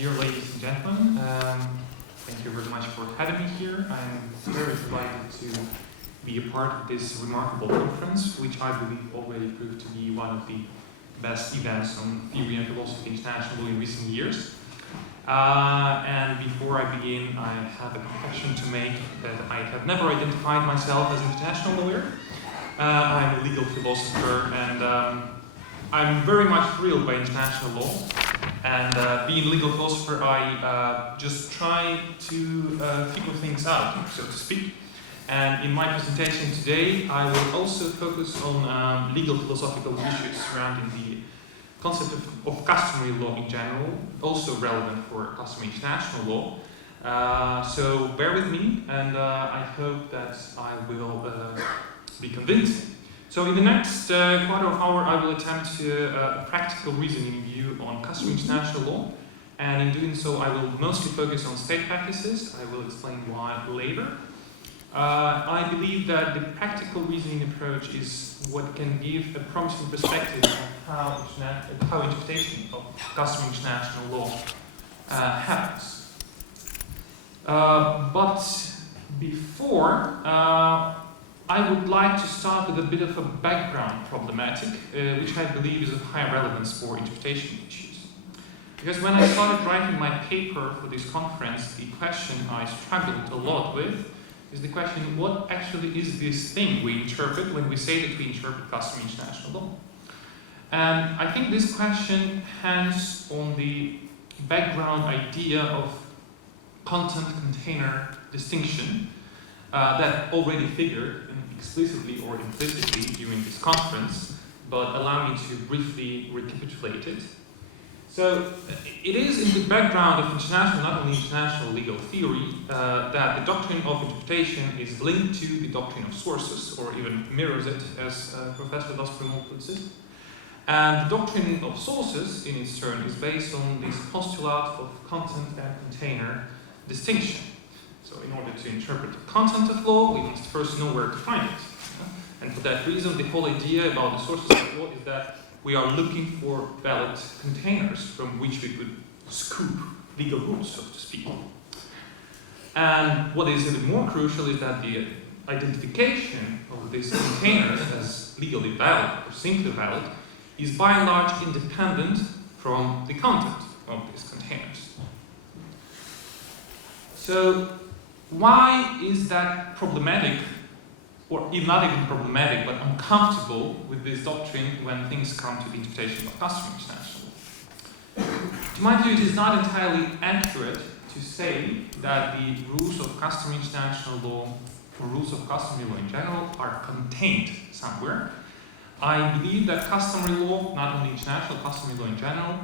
Dear ladies and gentlemen, thank you very much for having me here. I'm very delighted to be a part of this remarkable conference, which I believe already proved to be one of the best events on theory and philosophy international law in recent years. And before I begin, I have a confession to make that I have never identified myself as an international lawyer. I'm a legal philosopher, and I'm very much thrilled by international law. And being a legal philosopher, I just try to figure things out, so to speak. And in my presentation today, I will also focus on legal philosophical issues surrounding the concept of customary law in general, also relevant for customary international law. So bear with me, and I hope that I will be convincing. So in the next quarter of an hour, I will attempt a practical reasoning view on customary international law. And in doing so, I will mostly focus on state practices. I will explain why later. I believe that the practical reasoning approach is what can give a promising perspective on how interpretation of customary international law happens. But before, I would like to start with a bit of a background problematic, which I believe is of high relevance for interpretation issues. Because when I started writing my paper for this conference, the question I struggled a lot with is the question, what actually is this thing we interpret when we say that we interpret customary international law? And I think this question hangs on the background idea of content-container distinction that already figured explicitly or implicitly during this conference, but allow me to briefly recapitulate it. So it is in the background of international, not only international legal theory, that the doctrine of interpretation is linked to the doctrine of sources, or even mirrors it, as Professor Customary puts it. And the doctrine of sources, in its turn, is based on this postulate of content and container distinction. So in order to interpret the content of law, we must first know where to find it. And for that reason, the whole idea about the sources of law is that we are looking for valid containers from which we could scoop legal rules, so to speak. And what is even more crucial is that the identification of these containers as legally valid or simply valid is by and large independent from the content of these containers. So why is that problematic, or not even problematic, but uncomfortable with this doctrine when things come to the interpretation of customary international law? To my view, it is not entirely accurate to say that the rules of customary international law, or rules of customary law in general, are contained somewhere. I believe that customary law, not only international, customary law in general,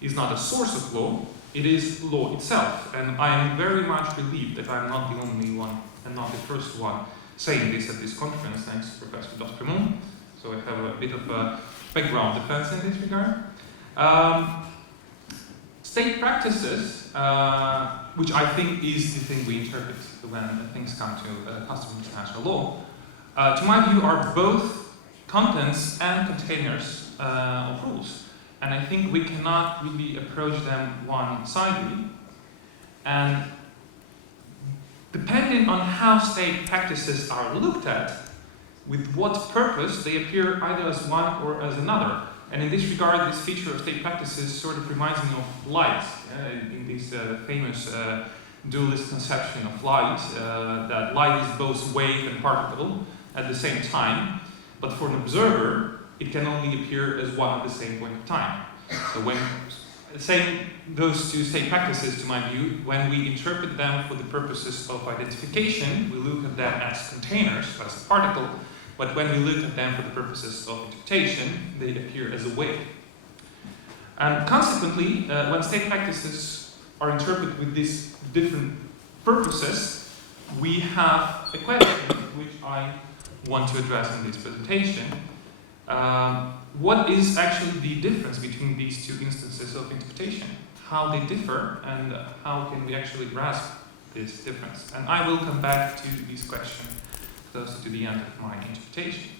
is not a source of law, it is law itself. And I am very much relieved that I am not the only one and not the first one saying this at this conference, thanks to Professor Customary. So I have a bit of a background defense in this regard. State practices, which I think is the thing we interpret when things come to customary international law, to my view are both contents and containers of rules. And I think we cannot really approach them one-sidedly. And depending on how state practices are looked at, with what purpose, they appear either as one or as another. And in this regard, this feature of state practices sort of reminds me of light, in this famous dualist conception of light, that light is both wave and particle at the same time, but for an observer, it can only appear as one at the same point of time. So when same goes to state practices, to my view, when we interpret them for the purposes of identification, we look at them as containers, as a particle, but when we look at them for the purposes of interpretation, they appear as a wave. And consequently, when state practices are interpreted with these different purposes, we have a question which I want to address in this presentation. What is actually the difference between these two instances of interpretation? How they differ, and how can we actually grasp this difference? And I will come back to this question closer to the end of my interpretation.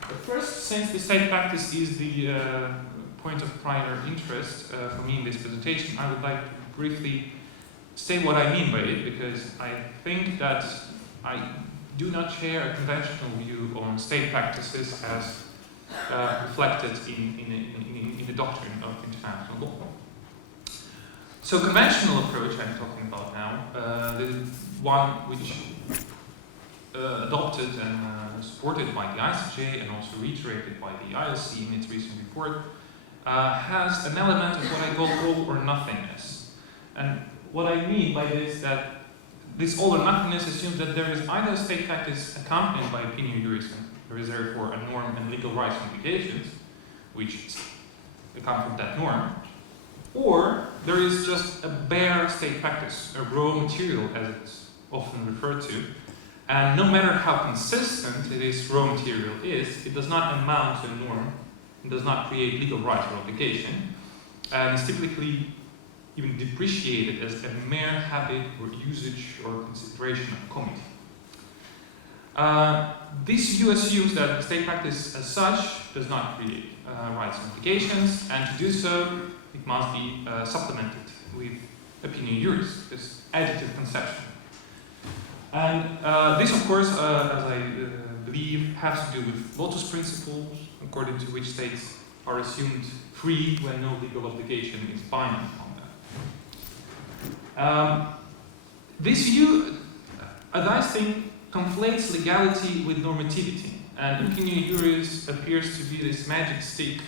But first, since the state practice is the point of prior interest for me in this presentation, I would like to briefly say what I mean by it, because I think that I do not share a conventional view on state practices as reflected in the doctrine of international law. So conventional approach I'm talking about now, the one which adopted and supported by the ICJ and also reiterated by the ILC in its recent report, has an element of what I call all or nothingness. And what I mean by this is that this all or nothingness assumes that there is either a state practice accompanied by opinion jurism, there is therefore a norm and legal rights implications, which come from that norm, or there is just a bare state practice, a raw material as it's often referred to, and no matter how consistent this raw material is, it does not amount to a norm, it does not create legal rights or obligation, and is typically even depreciated as a mere habit or usage or consideration of comity. This view assumes that the state practice as such does not create rights and obligations, and to do so, it must be supplemented with opinion juris, this additive conception. And this, of course, as I believe, has to do with lotus principles, according to which states are assumed free when no legal obligation is binding on them. This view, as I think, conflates legality with normativity, and opinion juris appears to be this magic stick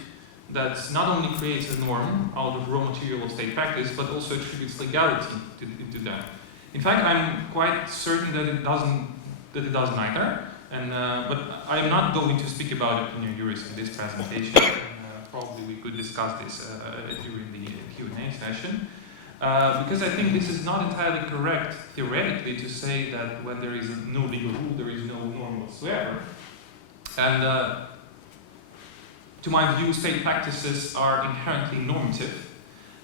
that not only creates a norm out of raw material of state practice, but also attributes legality to that. In fact, I'm quite certain that it doesn't either. And but I'm not going to speak about opinion juris in this presentation. Probably we could discuss this during the Q&A session, because I think this is not entirely correct theoretically to say that when there is no legal rule, there is no norm whatsoever. And to my view, state practices are inherently normative,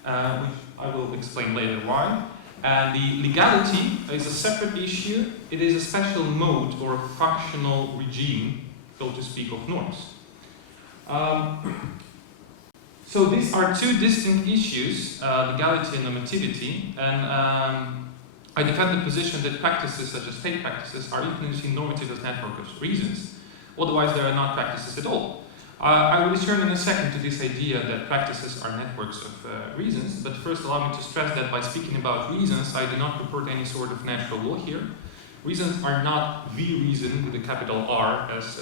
which I will explain later why. And the legality is a separate issue. It is a special mode or functional regime, so to speak, of norms. So these are two distinct issues, legality and normativity, and I defend the position that practices such as state practices are infinitely normative as network of reasons, otherwise they are not practices at all. I will return in a second to this idea that practices are networks of reasons, but first allow me to stress that by speaking about reasons, I do not purport any sort of natural law here. Reasons are not the reason with a capital R, as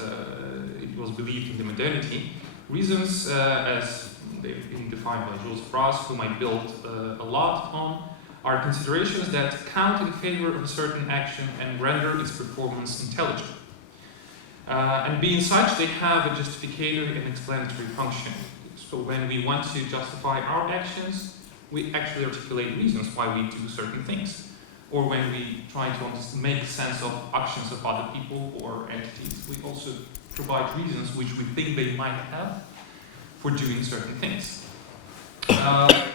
it was believed in the modernity. Reasons, as they've been defined by Jules Brass, whom I built a lot on, are considerations that count in favor of a certain action and render its performance intelligible. And being such, they have a justificatory and explanatory function. So when we want to justify our actions, we actually articulate reasons why we do certain things. Or when we try to make sense of actions of other people or entities, we also provide reasons which we think they might have for doing certain things.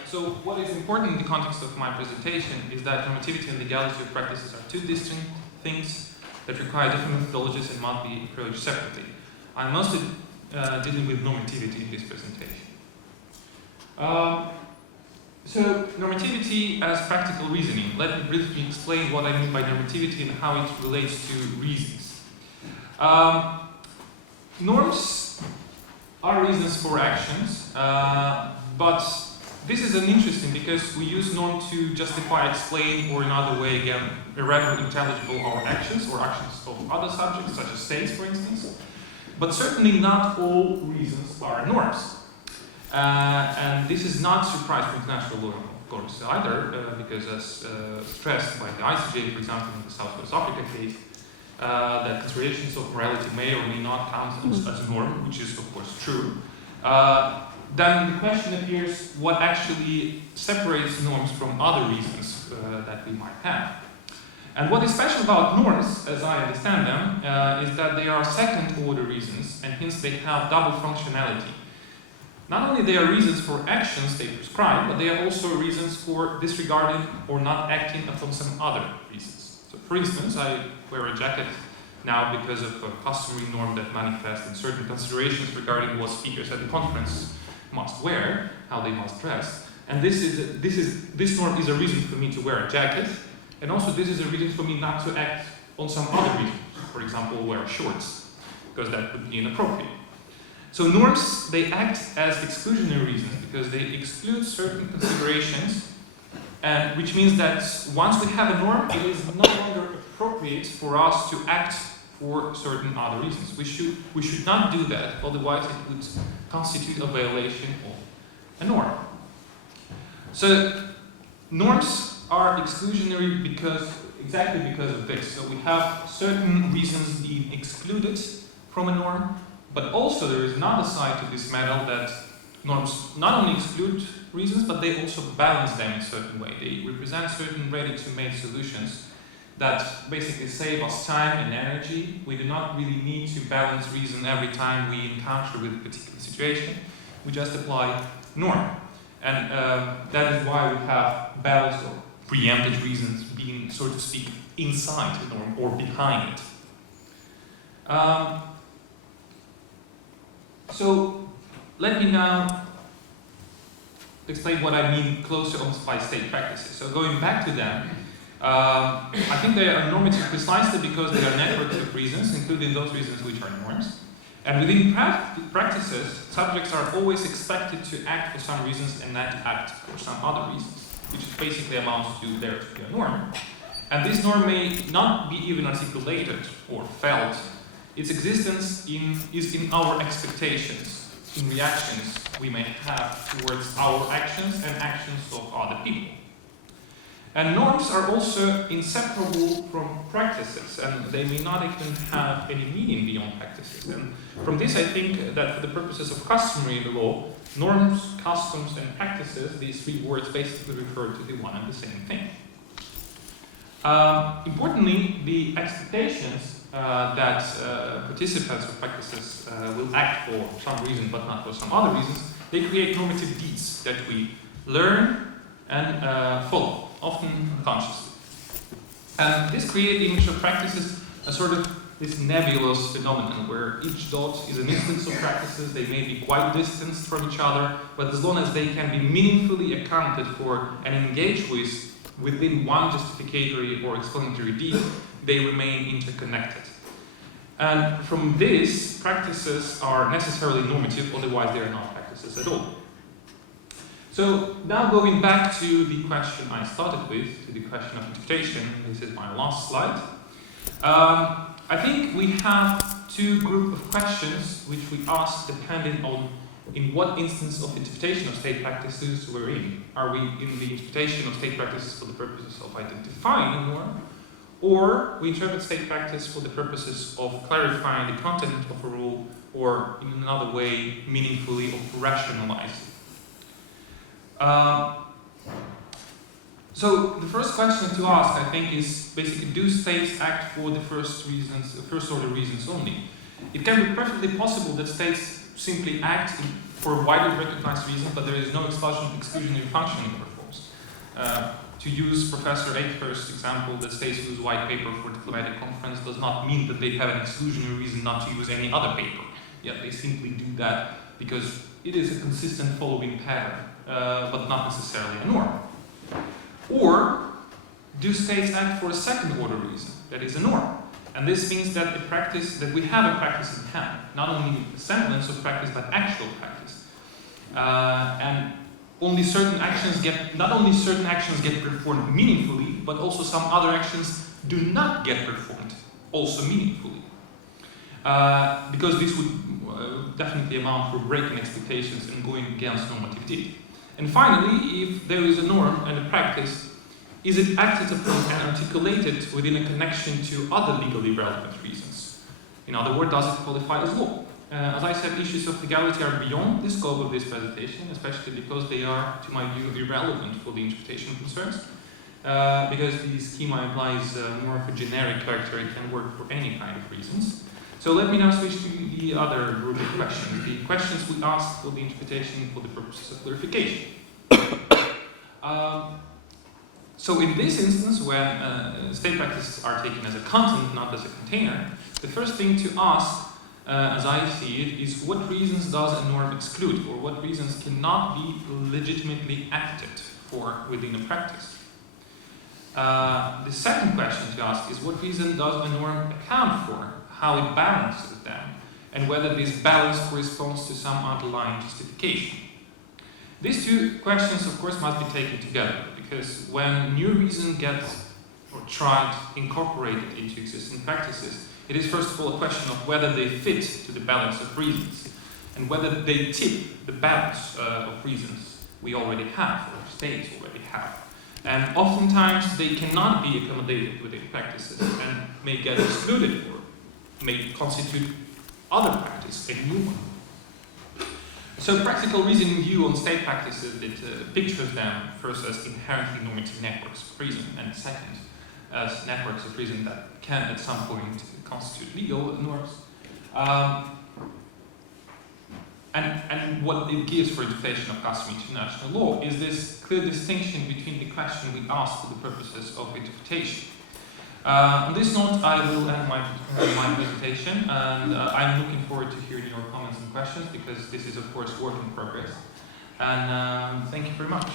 So what is important in the context of my presentation is that normativity and legality of practices are two distinct things that require different methodologies and must be approached separately. I'm mostly dealing with normativity in this presentation. So normativity as practical reasoning. Let me briefly explain what I mean by normativity and how it relates to reasons. Norms are reasons for actions, but this is an interesting because we use norm to justify, explain, or in other way, again, render intelligible our actions or actions of other subjects, such as states, for instance. But certainly not all reasons are norms. And this is not surprise from international law, of course, either, because as stressed by the ICJ, for example, in the South West Africa case, that considerations of morality may or may not count as a norm, which is, of course, true. Then the question appears, what actually separates norms from other reasons that we might have? And what is special about norms, as I understand them, is that they are second-order reasons, and hence they have double functionality. Not only they are reasons for actions they prescribe, but they are also reasons for disregarding or not acting upon some other reasons. So for instance, I wear a jacket now because of a customary norm that manifests in certain considerations regarding what speakers at the conference must wear, how they must dress. And this norm is a reason for me to wear a jacket, and also this is a reason for me not to act on some other reasons. For example, wear shorts, because that would be inappropriate. So norms, they act as exclusionary reasons because they exclude certain considerations, and which means that once we have a norm, it is no longer appropriate for us to act for certain other reasons. We should not do that, otherwise it would constitute a violation of a norm. So norms are exclusionary exactly because of this. So we have certain reasons being excluded from a norm, but also there is another side to this medal that norms not only exclude reasons, but they also balance them in a certain way. They represent certain ready-to-make solutions that basically save us time and energy. We do not really need to balance reason every time we encounter with a particular situation. We just apply norm. And that is why we have balanced or preempted reasons being, so to speak, inside the norm or behind it. So let me now explain what I mean closer on by state practices. So going back to them, I think they are normative precisely because they are networks of reasons, including those reasons which are norms. And within practices, subjects are always expected to act for some reasons and not act for some other reasons, which basically amounts to there to be a norm. And this norm may not be even articulated or felt. Its existence is in our expectations, in reactions we may have towards our actions and actions of other people. And norms are also inseparable from practices, and they may not even have any meaning beyond practices. And from this, I think that for the purposes of customary law, norms, customs, and practices, these three words basically refer to the one and the same thing. Importantly, the expectations that participants of practices will act for some reason but not for some other reasons, they create normative deeds that we learn and follow, often unconsciously. And this creates the image of practices as sort of this nebulous phenomenon where each dot is an instance of practices. They may be quite distant from each other, but as long as they can be meaningfully accounted for and engaged with within one justificatory or explanatory deed, they remain interconnected. And from this, practices are necessarily normative, otherwise they are not practices at all. So now going back to the question I started with, to the question of interpretation, this is my last slide. I think we have two groups of questions which we ask depending on in what instance of interpretation of state practices we're in. Are we in the interpretation of state practices for the purposes of identifying a norm, or we interpret state practice for the purposes of clarifying the content of a rule, or in another way, meaningfully operationalizing. So the first question to ask, I think, is basically, do states act for the first order reasons only? It can be perfectly possible that states simply act for widely recognized reasons, but there is no exclusionary function it performs. To use Professor Akehurst's example, that states use white paper for diplomatic conference does not mean that they have an exclusionary reason not to use any other paper. Yet they simply do that because it is a consistent following pattern, but not necessarily a norm. Or do states act for a second order reason, that is a norm? And this means that we have a practice in hand, not only a semblance of practice, but actual practice. And not only certain actions get performed meaningfully, but also some other actions do not get performed also meaningfully. Because this would definitely amount for breaking expectations and going against normativity. And finally, if there is a norm and a practice, is it acted upon and articulated within a connection to other legally relevant reasons? In other words, does it qualify as law? As I said, issues of legality are beyond the scope of this presentation, especially because they are, to my view, irrelevant for the interpretation concerns, because the schema implies more of a generic character. It can work for any kind of reasons. So let me now switch to the other group of questions, the questions we ask for the interpretation for the purposes of clarification. So in this instance, when state practices are taken as a content, not as a container, the first thing to ask as I see it, is what reasons does a norm exclude, or what reasons cannot be legitimately acted for within a practice. The second question to ask is what reason does a norm account for, how it balances them, and whether this balance corresponds to some underlying justification. These two questions, of course, must be taken together, because when new reason gets or tried incorporated into existing practices, it is first of all a question of whether they fit to the balance of reasons, and whether they tip the balance of reasons we already have, or states already have. And oftentimes they cannot be accommodated within practices and may get excluded or may constitute other practice, a new one. So practical reasoning view on state practices, it pictures them first as inherently normative networks of reason, and second as networks of reason that can at some point constitute legal norms. And what it gives for interpretation of customary international law is this clear distinction between the question we ask for the purposes of interpretation. On this note, I will end my presentation, and I'm looking forward to hearing your comments and questions, because this is, of course, work in progress. And thank you very much.